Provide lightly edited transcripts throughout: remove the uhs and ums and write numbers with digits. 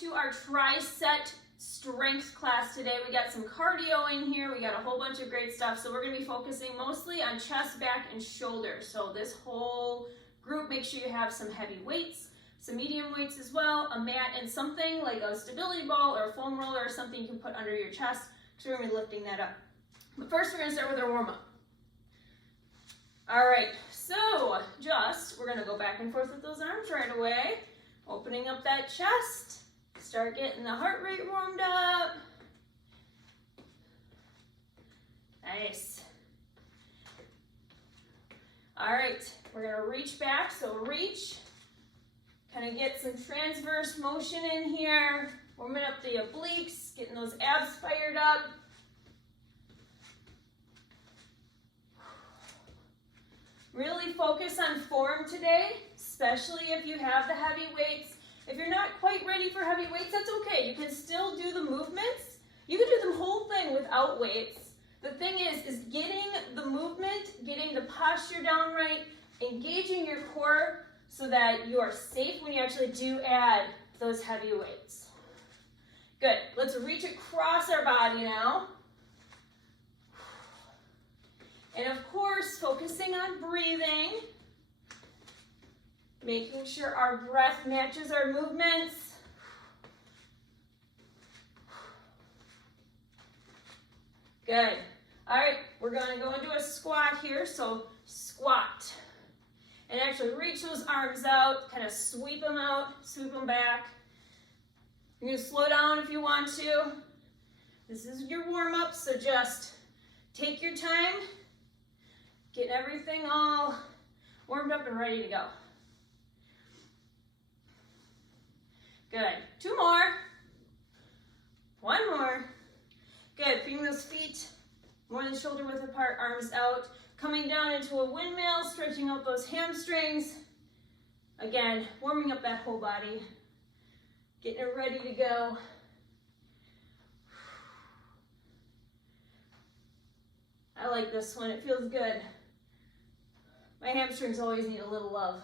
to our tricep strength class today. We got some cardio in here. We got a whole bunch of great stuff. So we're going to be focusing mostly on chest, back, and shoulders. So this whole group, make sure you have some heavy weights, some medium weights as well, a mat, and something like a stability ball or a foam roller or something you can put under your chest, because we're going to be lifting that up. But first, we're going to start with our warm-up. All right, so we're going to go back and forth with those arms right away. Opening up that chest. Start getting the heart rate warmed up. Nice. All right, we're going to reach back. So reach. Kind of get some transverse motion in here. Warming up the obliques, getting those abs fired up. Really focus on form today, especially if you have the heavy weights. If you're not quite ready for heavy weights, that's okay. You can still do the movements. You can do the whole thing without weights. The thing is getting the movement, getting the posture down right, engaging your core so that you are safe when you actually do add those heavy weights. Good. Let's reach across our body now. And of course, focusing on breathing, making sure our breath matches our movements. Good. All right, we're going to go into a squat here, so squat. And actually reach those arms out, kind of sweep them out, sweep them back. You can slow down if you want to. This is your warm-up, so just take your time. Get everything all warmed up and ready to go. Good. 2 more. 1 more. Good. Bring those feet more than shoulder width apart, arms out. Coming down into a windmill, stretching out those hamstrings. Again, warming up that whole body. Getting it ready to go. I like this one. It feels good. My hamstrings always need a little love.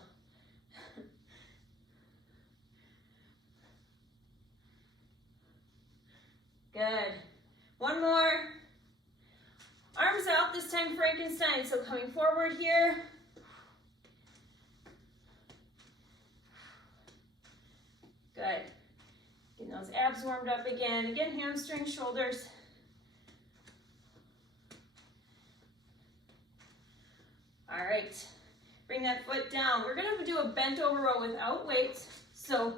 Good. 1 more. Arms out, this time Frankenstein. So coming forward here. Good. Getting those abs warmed up again. Again, hamstrings, shoulders. All right, bring that foot down. We're gonna do a bent over row without weights. So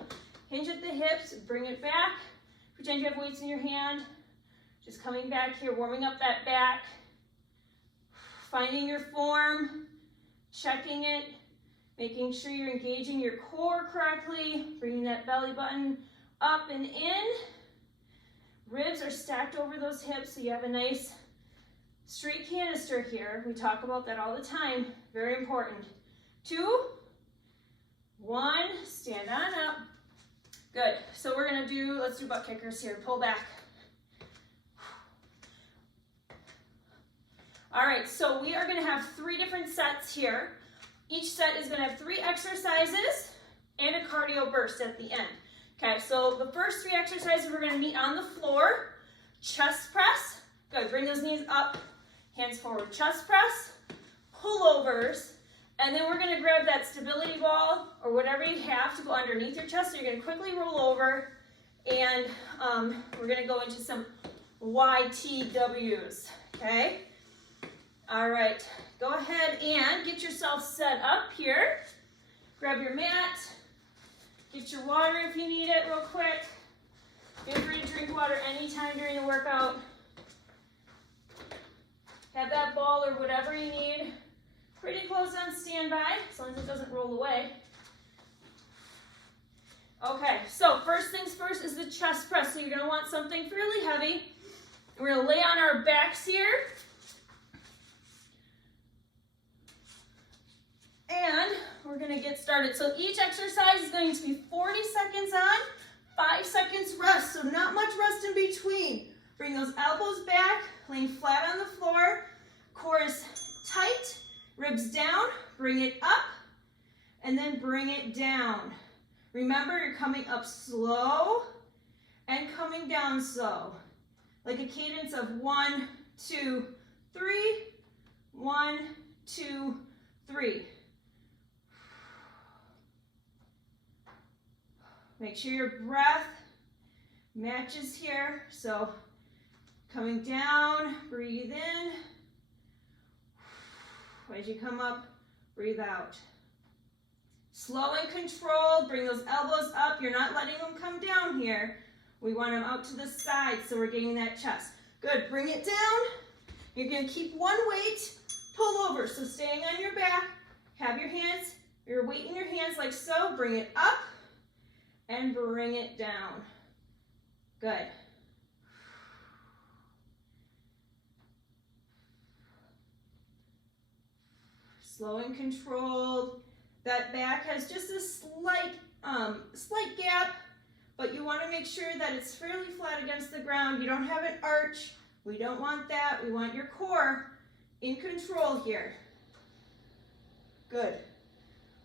hinge at the hips, bring it back. Pretend you have weights in your hand. Just coming back here, warming up that back. Finding your form, checking it, making sure you're engaging your core correctly, bringing that belly button up and in. Ribs are stacked over those hips so you have a nice straight canister here. We talk about that all the time. Very important. 2, 1, stand on up. Good. So we're going to do, let's do butt kickers here. Pull back. All right, so we are going to have 3 different sets here. Each set is going to have 3 exercises and a cardio burst at the end. Okay, so the first 3 exercises we're going to meet on the floor. Chest press. Good. Bring those knees up. Hands forward, chest press, pullovers, and then we're gonna grab that stability ball or whatever you have to go underneath your chest. So you're gonna quickly roll over and we're gonna go into some YTWs, okay? All right, go ahead and get yourself set up here. Grab your mat, get your water if you need it real quick. Feel free to drink water anytime during the workout. Have that ball or whatever you need pretty close on standby, as long as it doesn't roll away. Okay, so first things first is the chest press. So you're going to want something fairly heavy. We're going to lay on our backs here. And we're going to get started. So each exercise is going to be 40 seconds on, 5 seconds rest. So not much rest in between. Bring those elbows back, laying flat on the floor. Core is tight, ribs down, bring it up, and then bring it down. Remember, you're coming up slow and coming down slow. Like a cadence of 1, 2, 3, 1, 2, 3. Make sure your breath matches here. So coming down, breathe in. As you come up, breathe out. Slow and controlled, bring those elbows up. You're not letting them come down here. We want them out to the side so we're getting that chest. Good, bring it down. You're gonna keep one weight, pull over. So staying on your back, have your hands, your weight in your hands like so. Bring it up and bring it down. Good. Slow and controlled. That back has just a slight gap, but you want to make sure that it's fairly flat against the ground. You don't have an arch. We don't want that. We want your core in control here. Good.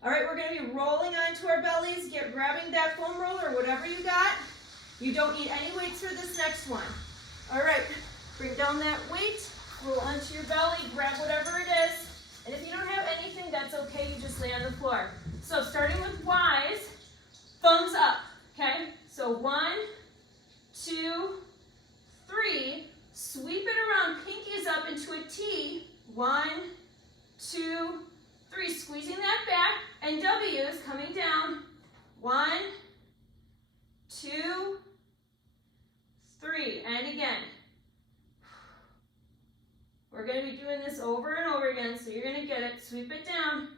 All right, we're going to be rolling onto our bellies. Grabbing that foam roller or whatever you got. You don't need any weights for this next one. All right, bring down that weight, roll onto your belly, grab whatever it is. And if you don't have anything, that's okay. You just lay on the floor. So starting with Y's, thumbs up, okay? So 1, 2, 3. Sweep it around, pinkies up into a T. 1, 2, 3. Squeezing that back. And W's coming down. 1, 2, 3. And again. We're going to be doing this over and over again, so you're going to get it. Sweep it down.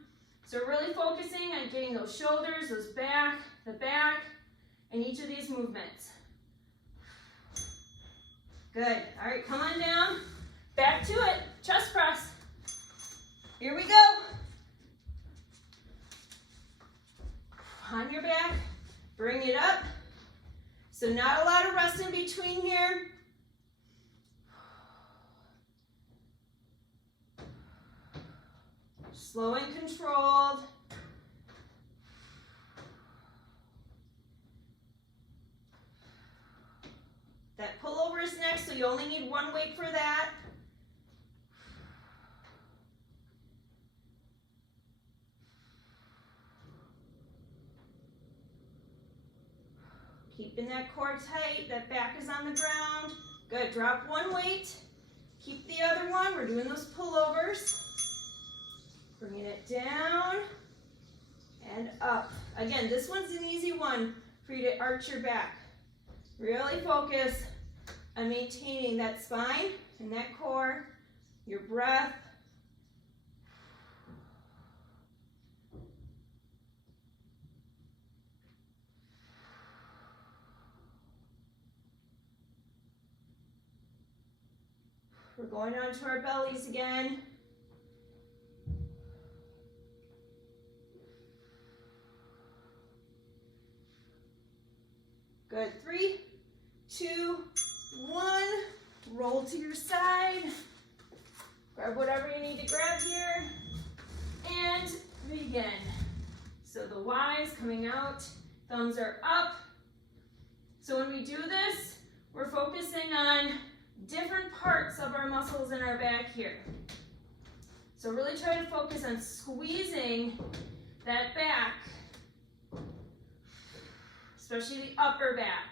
So we're really focusing on getting those shoulders, the back, and each of these movements. Good. All right, come on down. Back to it. Chest press. Here we go. On your back. Bring it up. So not a lot of rest in between here. Slow and controlled. That pullover is next, so you only need one weight for that. Keeping that core tight, that back is on the ground. Good, drop one weight. Keep the other one, we're doing those pullovers. Bringing it down and up. Again, this one's an easy one for you to arch your back. Really focus on maintaining that spine and that core, your breath. We're going onto our bellies again. Good, 3, 2, 1, roll to your side, grab whatever you need to grab here, and begin. So the Y's coming out, thumbs are up. So when we do this, we're focusing on different parts of our muscles in our back here. So really try to focus on squeezing that back, especially the upper back.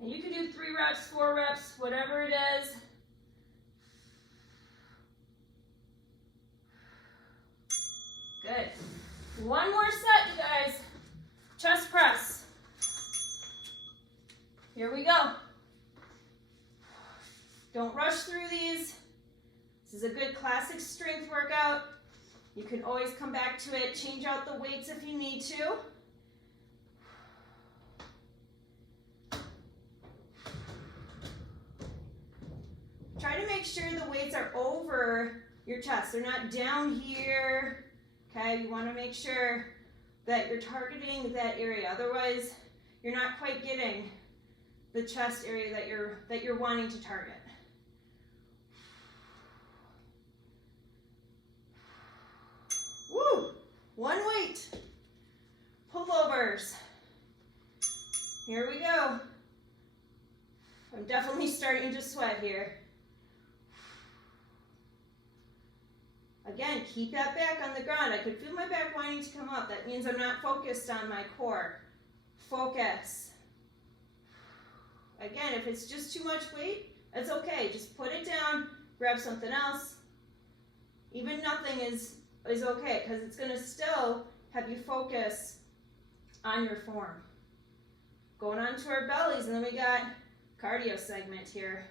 And you can do 3 reps, 4 reps, whatever it is. Good. One more set, you guys. Chest press. Here we go. Don't rush through these. This is a good classic strength workout. You can always come back to it, change out the weights if you need to. Try to make sure the weights are over your chest. They're not down here. Okay, you want to make sure that you're targeting that area. Otherwise, you're not quite getting the chest area that you're wanting to target. One weight. Pullovers. Here we go. I'm definitely starting to sweat here. Again, keep that back on the ground. I could feel my back wanting to come up. That means I'm not focused on my core. Focus. Again, if it's just too much weight, that's okay. Just put it down, grab something else. Even nothing is okay, because it's going to still have you focus on your form. Going on to our bellies, and then we got cardio segment here.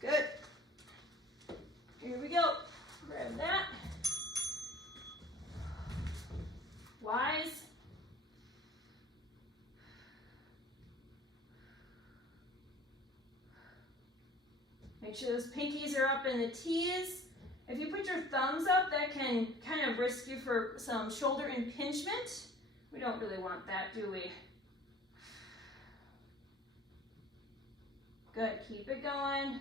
Good. Here we go. Grab that. Wise. Make sure those pinkies are up in the T's. If you put your thumbs up, that can kind of risk you for some shoulder impingement. We don't really want that, do we? Good, keep it going.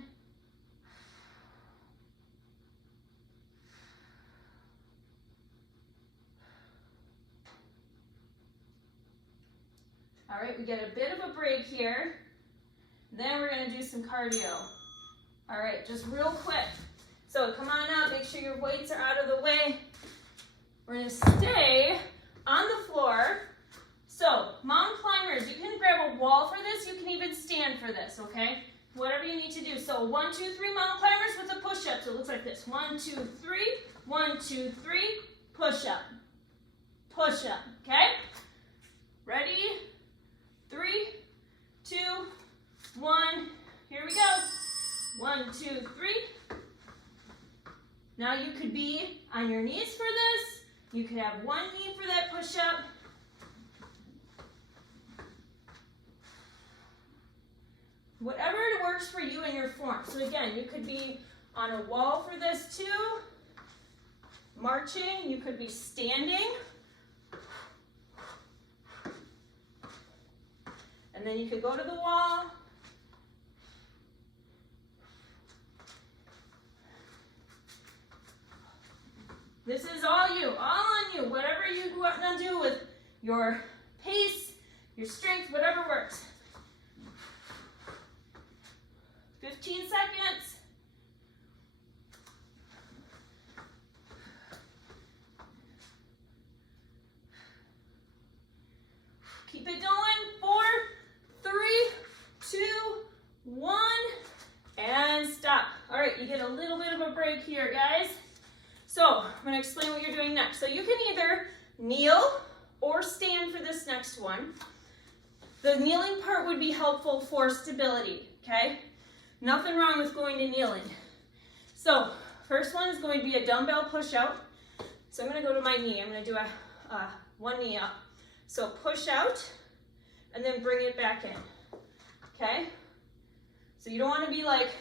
All right, we get a bit of a break here. Then we're gonna do some cardio. All right, just real quick. So come on up, make sure your weights are out of the way. We're gonna stay on the floor. So mountain climbers, you can grab a wall for this, you can even stand for this, okay? Whatever you need to do. So 1, 2, 3 mountain climbers with a push-up. So it looks like this. 1, 2, 3, 1, 2, 3, push-up. Push-up, okay? Ready? 3, 2, 1, here we go. 1, 2, 3. Now you could be on your knees for this. You could have one knee for that push-up. Whatever works for you and your form. So again, you could be on a wall for this too. Marching, you could be standing. And then you could go to the wall. This is all you, all on you. Whatever you want to do with your pace, your strength, whatever works. 15 seconds. Keep it going. 4, 3, 2, 1, and stop. All right, you get a little bit of a break here, guys. So I'm going to explain what you're doing next. So you can either kneel or stand for this next one. The kneeling part would be helpful for stability, okay? Nothing wrong with going to kneeling. So first one is going to be a dumbbell push out. So I'm going to go to my knee. I'm going to do a one knee up. So push out and then bring it back in, okay? So you don't want to be like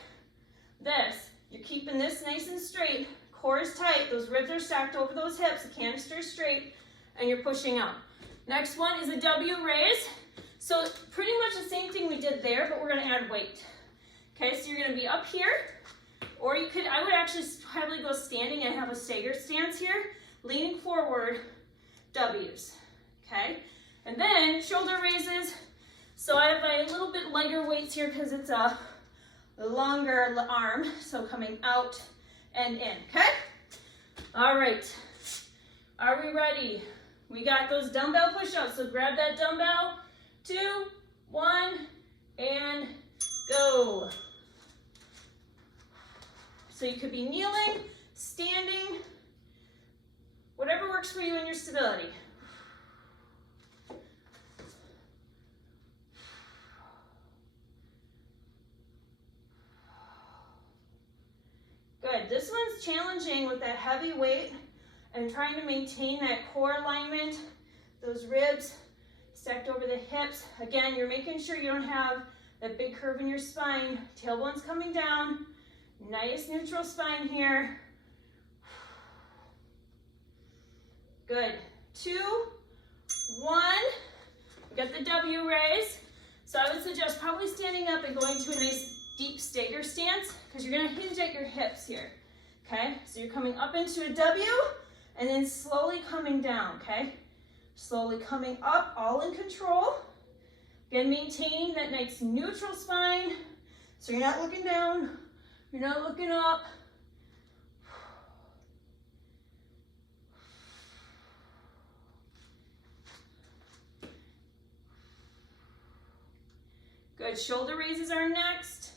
this. You're keeping this nice and straight. Core is tight, those ribs are stacked over those hips, the canister is straight, and you're pushing out. Next one is a W raise. So pretty much the same thing we did there, but we're gonna add weight. Okay, so you're gonna be up here, or you could, I would actually probably go standing and have a staggered stance here, leaning forward, W's, okay? And then shoulder raises. So I have a little bit lighter weights here because it's a longer arm, so coming out and in, okay? All right, are we ready? We got those dumbbell push-ups, so grab that dumbbell, 2, 1, and go. So you could be kneeling, standing, whatever works for you and your stability. Good, this one's challenging with that heavy weight and trying to maintain that core alignment, those ribs stacked over the hips. Again, you're making sure you don't have that big curve in your spine. Tailbone's coming down, nice neutral spine here. Good, 2, 1, we got the W raise. So I would suggest probably standing up and going to a nice deep stagger stance because you're gonna hinge at your hips here, okay? So you're coming up into a W and then slowly coming down, okay? Slowly coming up, all in control. Again, maintaining that nice neutral spine. So you're not looking down, you're not looking up. Good, shoulder raises are next.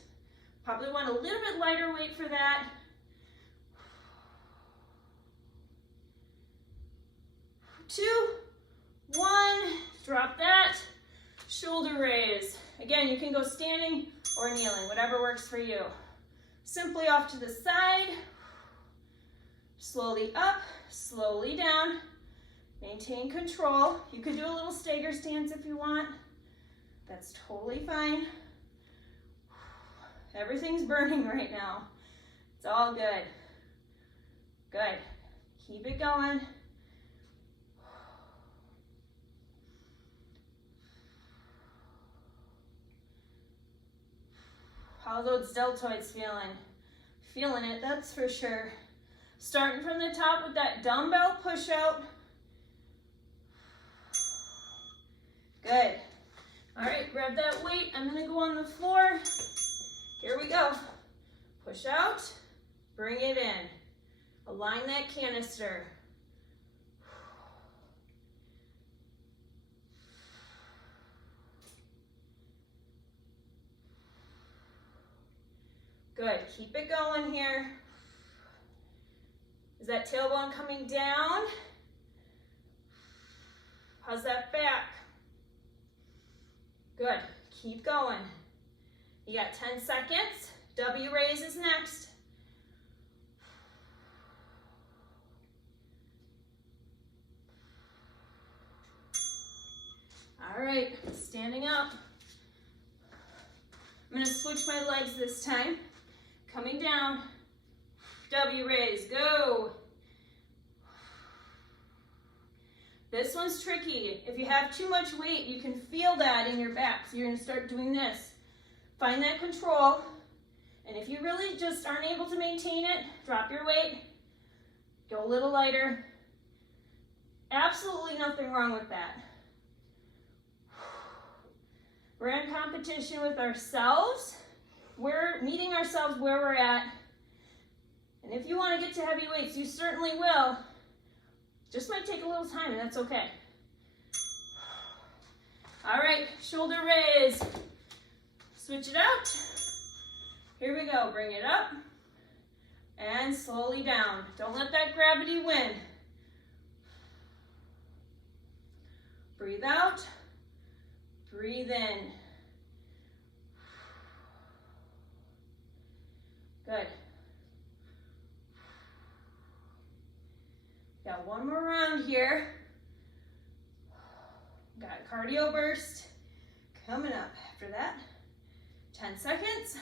Probably want a little bit lighter weight for that. 2, 1, drop that. Shoulder raise. Again, you can go standing or kneeling, whatever works for you. Simply off to the side. Slowly up, slowly down. Maintain control. You could do a little stagger stance if you want. That's totally fine. Everything's burning right now. It's all good. Good. Keep it going. How are those deltoids feeling? Feeling it, that's for sure. Starting from the top with that dumbbell push out. Good. All right, grab that weight. I'm gonna go on the floor. Here we go. Push out, bring it in. Align that canister. Good, keep it going here. Is that tailbone coming down? How's that back? Good, keep going. You got 10 seconds. W raise is next. All right, standing up. I'm gonna switch my legs this time. Coming down, W raise, go. This one's tricky. If you have too much weight, you can feel that in your back. So you're gonna start doing this. Find that control. And if you really just aren't able to maintain it, drop your weight, go a little lighter. Absolutely nothing wrong with that. We're in competition with ourselves. We're meeting ourselves where we're at. And if you want to get to heavy weights, you certainly will. Just might take a little time, and that's okay. All right, shoulder raise. Switch it out. Here we go, bring it up. And slowly down. Don't let that gravity win. Breathe out, breathe in. Good. Got one more round here. Got a cardio burst coming up after that. 10 seconds.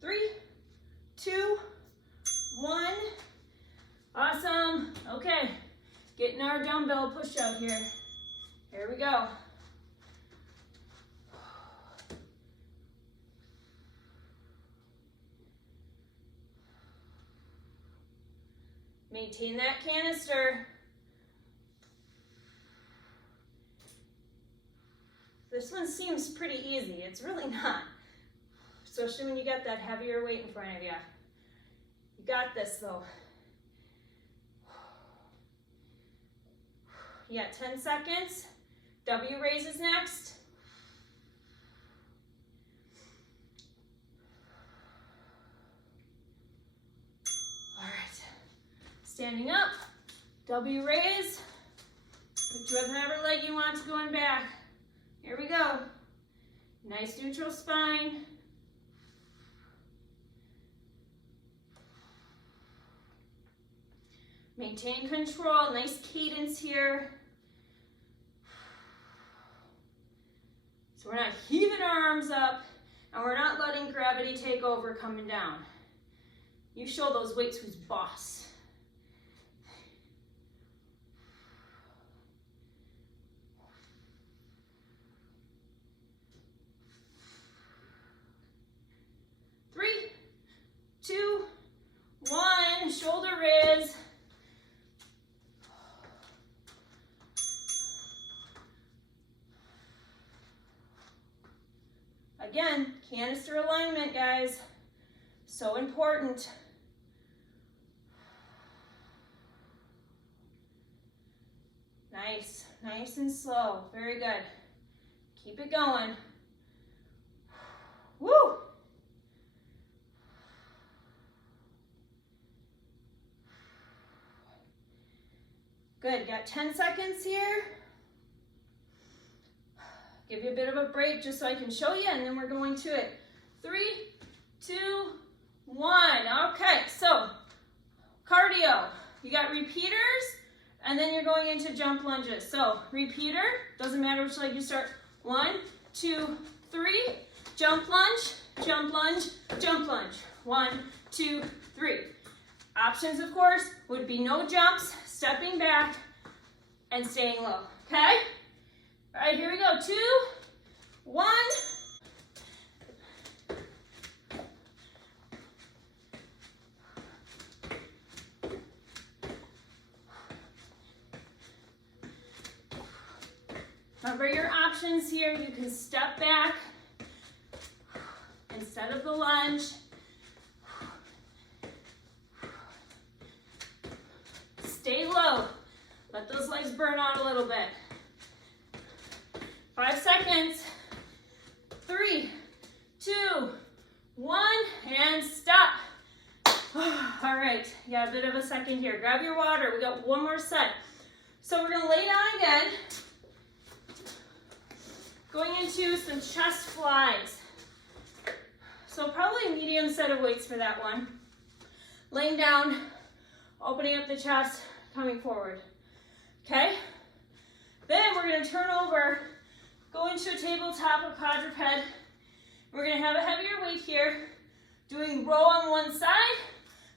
Three, two, one. Awesome. Okay, getting our dumbbell push out here. Here we go. Maintain that canister. This one seems pretty easy. It's really not, especially when you got that heavier weight in front of you. You got this though. You got 10 seconds. W raises next. All right, standing up, W raise. Whichever leg you want to going back. Here we go. Nice neutral spine. Maintain control, nice cadence here. So we're not heaving our arms up and we're not letting gravity take over coming down. You show those weights who's boss. Again, canister alignment, guys. So important. Nice, nice and slow. Very good. Keep it going. Woo! Good, got 10 seconds here. Give you a bit of a break just so I can show you, and then we're going to it. 3, 2, 1. Okay, so cardio. You got repeaters, and then you're going into jump lunges. So repeater, doesn't matter which leg you start. 1, 2, 3. Jump lunge, jump lunge, jump lunge. 1, 2, 3. Options, of course, would be no jumps, stepping back, and staying low. Okay? All right, here we go. 2, 1. Remember your options here. You can step back instead of the lunge. Stay low. Let those legs burn out a little bit. 5 seconds. 3, 2, 1, and stop. All right, you got a bit of a second here. Grab your water. We got one more set. So we're gonna lay down again. Going into some chest flies. So probably a medium set of weights for that one. Laying down, opening up the chest, coming forward. Okay? Then we're gonna turn over, go into a tabletop or quadruped. We're gonna have a heavier weight here, doing row on one side,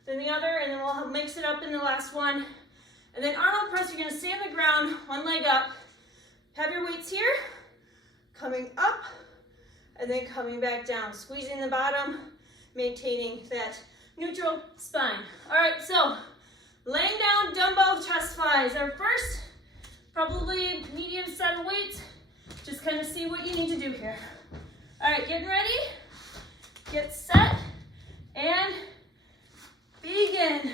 then the other, and then we'll mix it up in the last one. And then Arnold press, you're gonna stay on the ground, one leg up. Have your weights here, coming up, and then coming back down, squeezing the bottom, maintaining that neutral spine. All right, so laying down dumbbell chest flies. Our first, probably medium set of weights. Just kind of see what you need to do here. All right, getting ready, get set, and begin.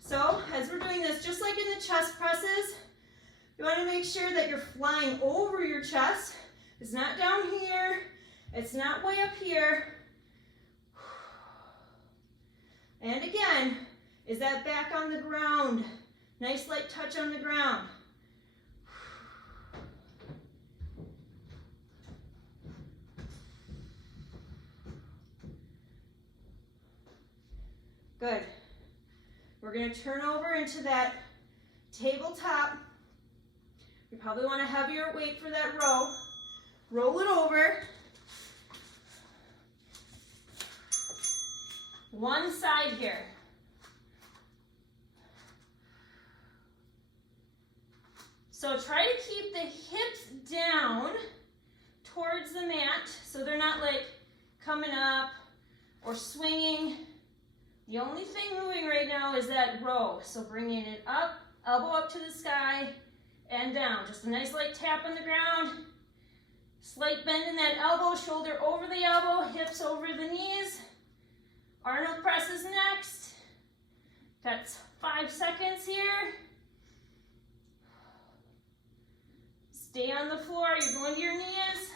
So as we're doing this, just like in the chest presses, you want to make sure that you're flying over your chest. It's not down here. It's not way up here. And again, is that back on the ground? Nice light touch on the ground. Good. We're going to turn over into that tabletop. You probably want a heavier weight for that row. Roll it over. One side here. So try to keep the hips down towards the mat so they're not like coming up or swinging. The only thing moving right now is that row. So bringing it up, elbow up to the sky and down. Just a nice light tap on the ground. Slight bend in that elbow, shoulder over the elbow, hips over the knees. Arnold press is next. That's 5 seconds here. Stay on the floor, you're going to your knees.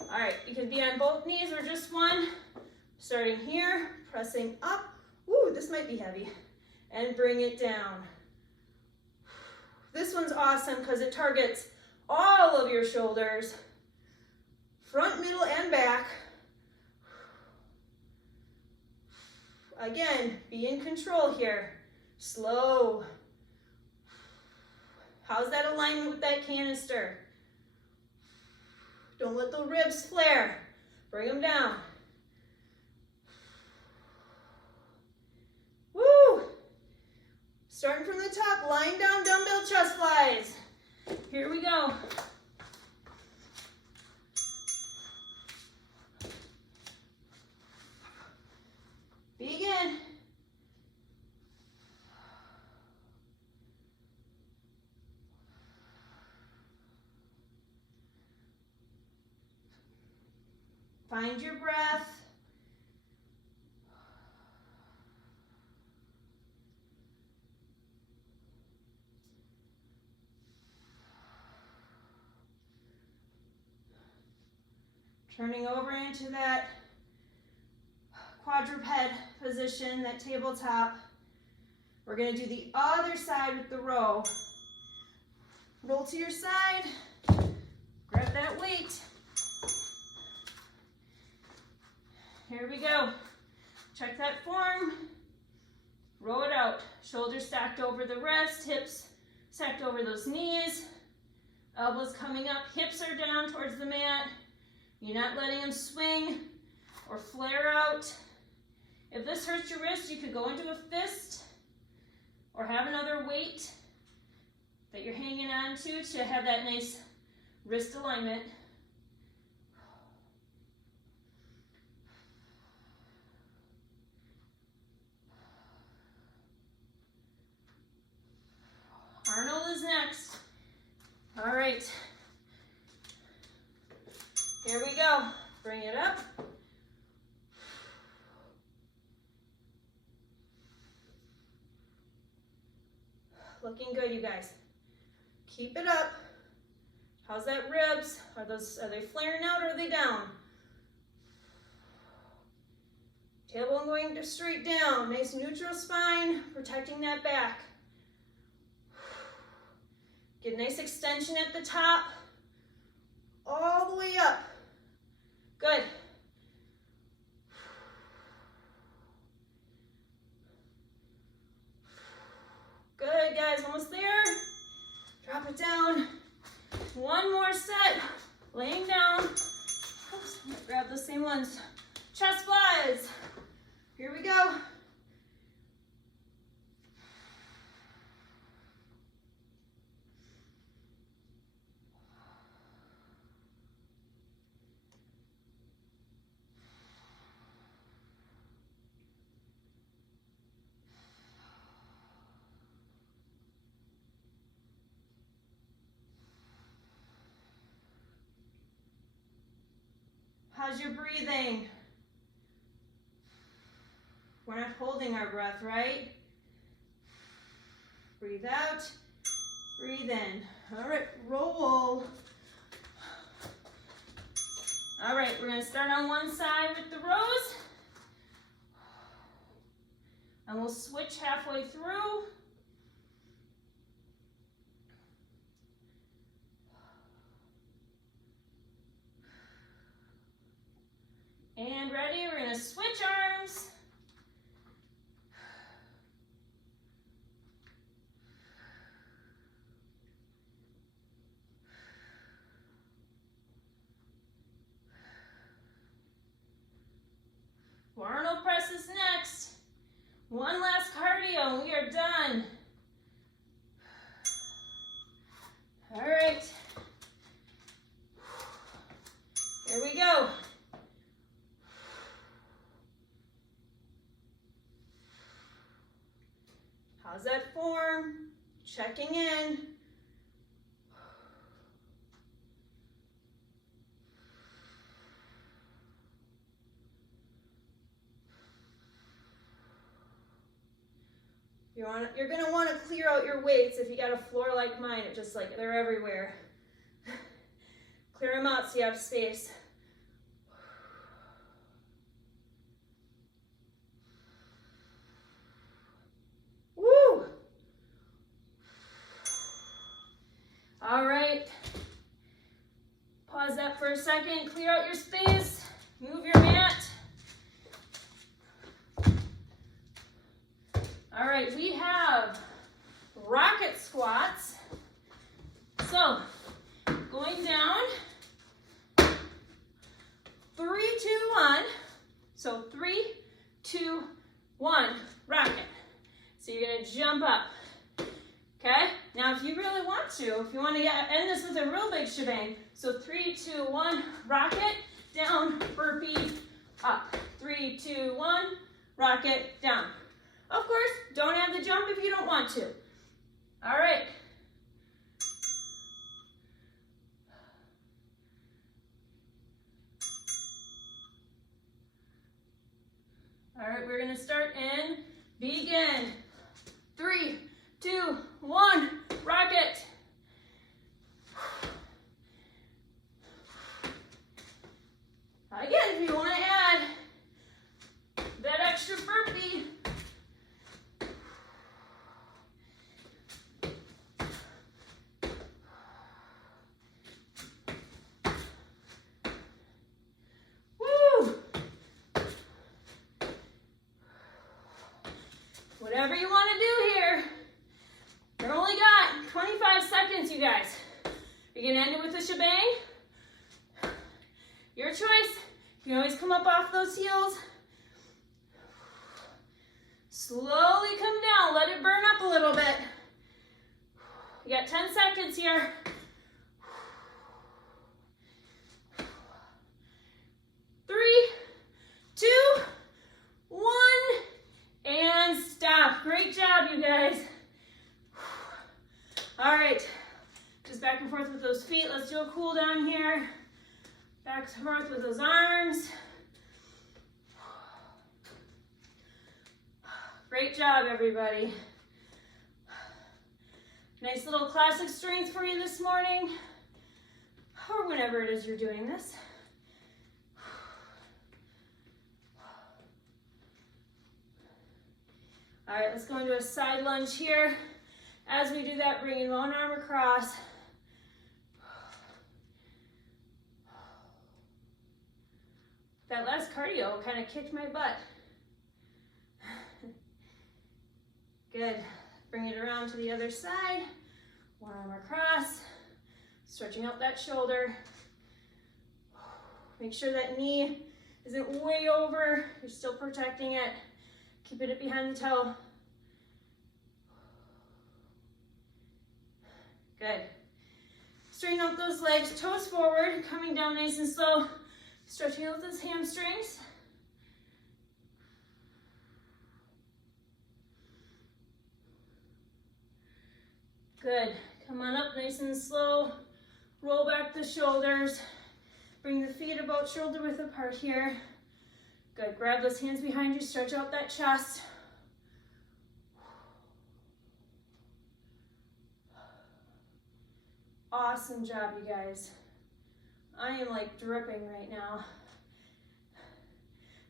All right, you can be on both knees or just one. Starting here, pressing up. Ooh, this might be heavy. And bring it down. This one's awesome because it targets all of your shoulders, front, middle, and back. Again, be in control here. Slow. How's that alignment with that canister? Don't let the ribs flare. Bring them down. Woo! Starting from the top, lying down dumbbell chest flies. Here we go. Begin. Find your breath. Turning over into that quadruped position, that tabletop. We're going to do the other side with the row. Roll to your side. Grab that weight. Here we go. Check that form. Row it out. Shoulders stacked over the wrist, hips stacked over those knees. Elbows coming up, hips are down towards the mat. You're not letting them swing or flare out. If this hurts your wrist, you could go into a fist or have another weight that you're hanging on to have that nice wrist alignment. Arnold is next. All right. Here we go. Bring it up. Looking good, you guys. Keep it up. How's that ribs? Are they flaring out or are they down? Tailbone going straight down. Nice neutral spine, protecting that back. Get a nice extension at the top, all the way up. Good. Good, guys, almost there. Drop it down. One more set. Laying down. Oops, I'm gonna grab the same ones. Chest flies. Here we go. How's your breathing? We're not holding our breath, right? Breathe out, breathe in. All right, roll. All right, we're gonna start on one side with the rows. And we'll switch halfway through. And ready, we're gonna switch arms. Arnold press is next. One last cardio and we are done. All right. Here we go. How's that form? Checking in. You're gonna want to clear out your weights if you got a floor like mine. It's just like they're everywhere. Clear them out so you have space. Woo! All right. Pause that for a second. Clear out your space. Move your mat. All right, we have rocket squats. So, going down, 3, 2, 1. So 3, 2, 1, rocket. So you're gonna jump up, okay? Now if you really want to, if you wanna end this with a real big shebang, so 3, 2, 1, rocket, down, burpee, up. 3, 2, 1, rocket, down. Of course, don't have the jump if you don't want to. All right. All right, we're gonna start and begin. 3, 2, 1, rock it. Again, if you want to add that extra burpee. Woo! Whatever you want to do here. You've only got 25 seconds, you guys. You're going to end it with a shebang. Your choice. You can always come up off those heels. Slowly come down. Let it burn up a little bit. You got 10 seconds here. 3, 2, 1, and stop. Great job, you guys. All right, just back and forth with those feet. Let's do a cool down here. Back and forth with those arms. Great job, everybody. Nice little classic strength for you this morning, or whenever it is you're doing this. All right, let's go into a side lunge here. As we do that, bringing one arm across. That last cardio kind of kicked my butt. Good. Bring it around to the other side. One arm across. Stretching out that shoulder. Make sure that knee isn't way over. You're still protecting it. Keeping it behind the toe. Good. Straighten out those legs, toes forward, coming down nice and slow. Stretching out those hamstrings. Good. Come on up nice and slow. Roll back the shoulders. Bring the feet about shoulder width apart here. Good. Grab those hands behind you. Stretch out that chest. Awesome job, you guys. I am like dripping right now.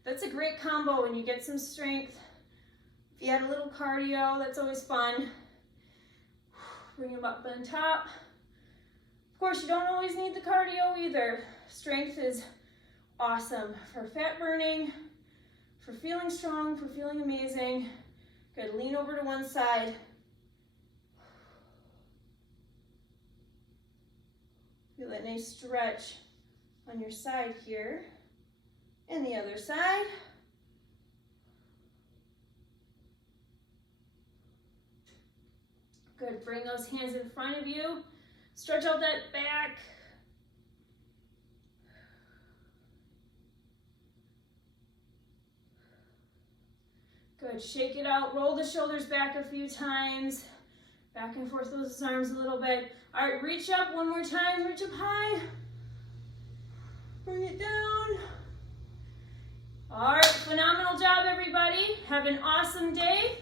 That's a great combo when you get some strength. If you had a little cardio, that's always fun. Bring them up on top. Of course, you don't always need the cardio either. Strength is awesome for fat burning, for feeling strong, for feeling amazing. Good, lean over to one side. Feel that nice stretch on your side here. And the other side. Good, bring those hands in front of you. Stretch out that back. Good, shake it out. Roll the shoulders back a few times. Back and forth those arms a little bit. All right, reach up one more time. Reach up high. Bring it down. All right, phenomenal job, everybody. Have an awesome day.